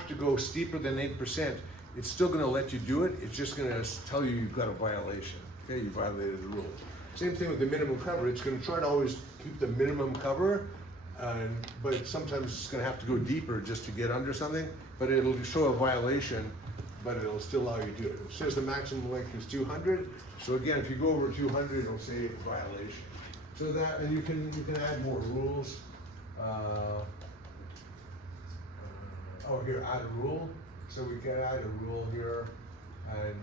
have to go steeper than 8%, it's still gonna let you do it, it's just gonna tell you you've got a violation, okay, you violated the rule. Same thing with the minimum cover, it's gonna try to always keep the minimum cover, but sometimes it's gonna have to go deeper just to get under something, but it'll show a violation, but it'll still allow you to do it. It says the maximum length is 200, so again, if you go over 200, it'll say violation. So that, and you can add more rules. Oh, here, add a rule. So we can add a rule here, and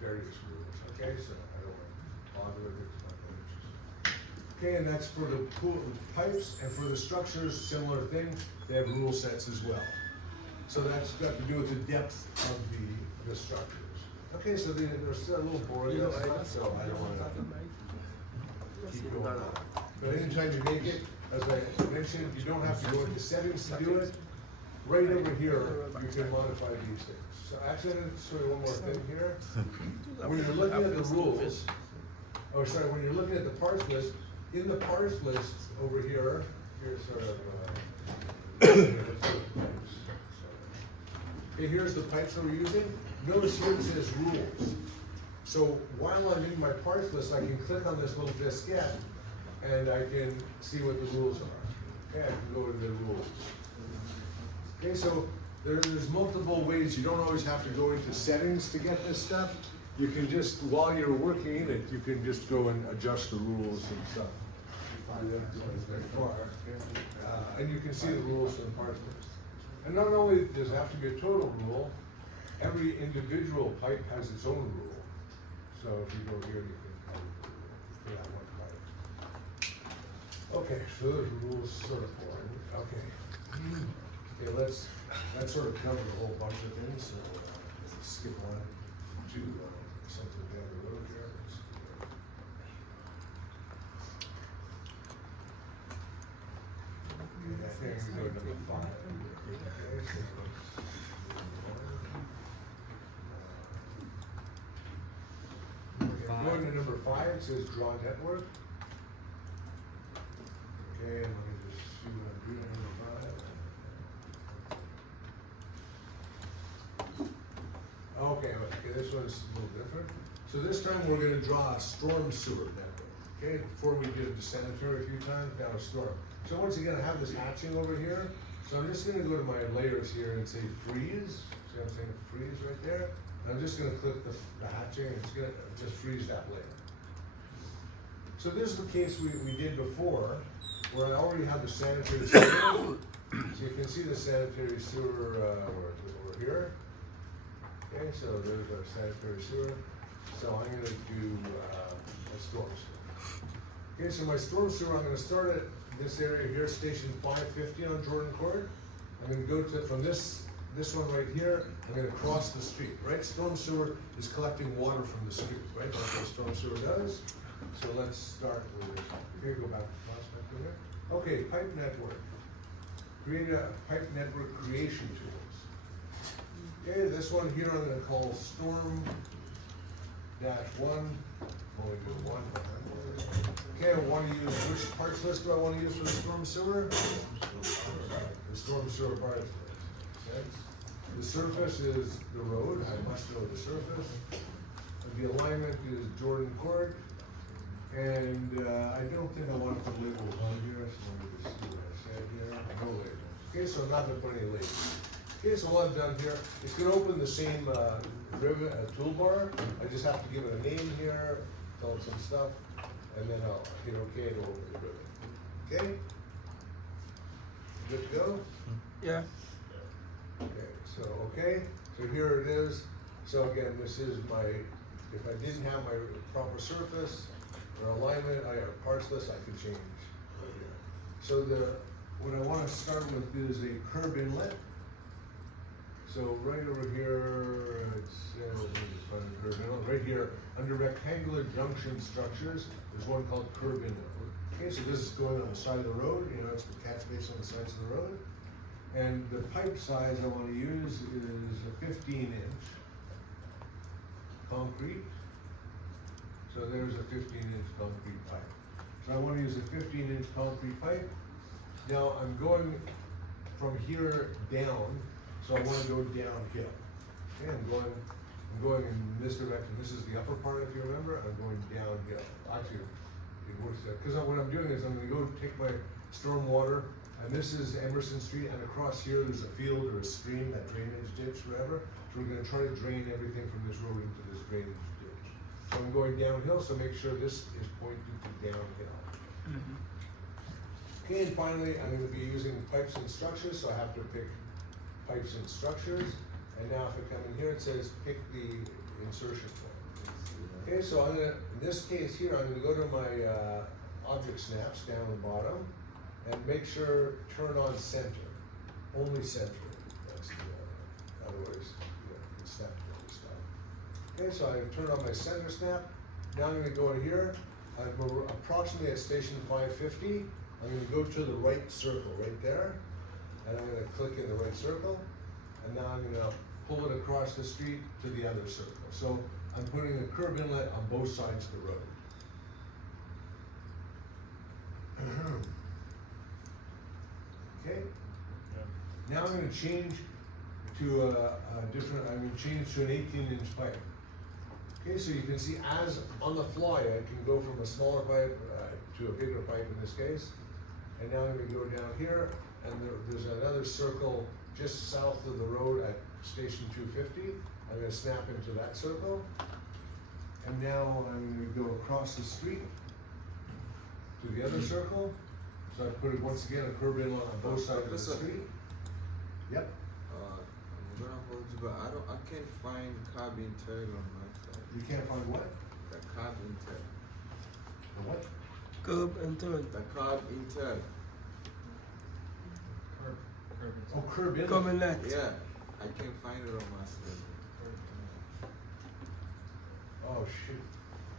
various rules. Okay, so I don't want to bother with it. Okay, and that's for the pool pipes, and for the structures, similar thing. They have rule sets as well. So that's got to do with the depth of the structures. Okay, so they're still a little boring, so I don't want to keep going on. But anytime you make it, as I mentioned, you don't have to go into settings to do it. Right over here, you can modify these things. So actually, I'm going to show you one more thing here. When you're looking at the rules, when you're looking at the parts list, in the parts list over here, here's sort of, okay, here's the pipes that we're using. Notice here it says rules. So while I'm in my parts list, I can click on this little diskette, and I can see what the rules are. Okay, I can go to the rules. Okay, so there's multiple ways. You don't always have to go into settings to get this stuff. You can just, while you're working in it, you can just go and adjust the rules and stuff. And you can see the rules in the parts list. And not only does it have to be a total rule, every individual pipe has its own rule. So if you go here, you can for that one pipe. Okay, so those rules sort of boring. Okay. Okay, let's sort of cover a whole bunch of things. So let's skip on to something down the road here. Okay, I think we go to number 5. Okay, so going to number 5, it says draw network. Okay, and let me just see what I'm doing number 5. Okay, this one's a little different. So this time we're going to draw a storm sewer network. Okay, before we did the sanitary a few times, now a storm. So once again, I have this hatching over here. So I'm just going to go to my layers here and say freeze. See what I'm saying? Freeze right there. And I'm just going to click the hatching, and it's going to just freeze that layer. So this is the case we did before, where I already have the sanitary sewer. So you can see the sanitary sewer over here. Okay, so there's our sanitary sewer. So I'm going to do a storm sewer. Okay, so my storm sewer, I'm going to start at this area here, station 550 on Jordan Court. I'm going to go to, from this one right here, I'm going to cross the street, right? Storm sewer is collecting water from the street, right? That's what storm sewer does. So let's start with, here, go back to prospect here. Okay, pipe network. Create a pipe network creation tools. Okay, this one here I'm going to call storm -1. Only do one. Okay, I want to use, which parts list do I want to use for the storm sewer? The storm sewer parts list. The surface is the road. I must know the surface. The alignment is Jordan Court. And I don't think I want to put labels on here, so let me just see what I said here. No labels. Okay, so I'm not going to put any labels. Okay, so what I've done here, it's going to open the same ribbon toolbar. I just have to give it a name here, tell it some stuff, and then I'll hit OK to open the ribbon. Okay? Good to go? Yeah. Okay, so okay. So here it is. So again, this is my, if I didn't have my proper surface or alignment, I have parts list I can change right here. So what I want to start with is a curb inlet. So right over here, it says, let me just find the curb inlet. Right here, under rectangular junction structures, there's one called curb inlet. Okay, so this is going on the side of the road. It's the catch basin on the sides of the road. And the pipe size I want to use is a 15-inch concrete. So there's a 15-inch concrete pipe. So I want to use a 15-inch concrete pipe. Now I'm going from here down So I wanna go downhill. Okay, I'm going in this direction. This is the upper part, if you remember. I'm going downhill. Actually, it works, cause what I'm doing is I'm gonna go take my storm water, and this is Emerson Street, and across here, there's a field or a stream, that drainage ditch, whatever. So we're gonna try to drain everything from this road into this drainage ditch. So I'm going downhill, so make sure this is pointed to downhill. Okay, and finally, I'm gonna be using pipes and structures, so I have to pick pipes and structures. And now if I come in here, it says pick the insertion point. Okay, so I'm gonna, in this case here, I'm gonna go to my object snaps down the bottom and make sure turn on center, only center. That's the, otherwise, it's snap all this stuff. Okay, so I turn on my center snap. Now I'm gonna go in here. I'm approximately at station 550. I'm gonna go to the right circle right there, and I'm gonna click in the right circle, and now I'm gonna pull it across the street to the other circle. So I'm putting a curb inlet on both sides of the road. Okay? Now I'm gonna change to a different, I'm gonna change to an 18-inch pipe. Okay, so you can see as on the fly, I can go from a smaller pipe to a bigger pipe in this case. And now I'm gonna go down here, and there's another circle just south of the road at station 250. I'm gonna snap into that circle. And now I'm gonna go across the street to the other circle. So I put it once again, a curb inlet on both sides of the street. Yep. I'm gonna hold you, but I can't find carb intel on my side. You can't find what? The carb intel. The what? Curb and turn. The carb intel. Oh, curb inlet. Come and let. Yeah, I can't find it on my side. Oh, shoot.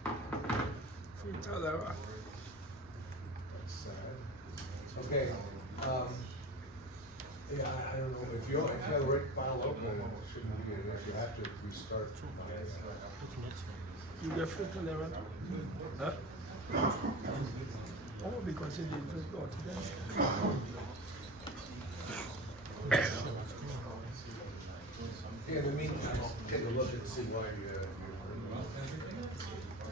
That's That's sad. Okay, yeah, I don't know, if you have the right file open, it shouldn't be an issue. You have to restart. You get fruit on the run? Huh? Oh, because you didn't go to that. Yeah, in the meantime, take a look and see why you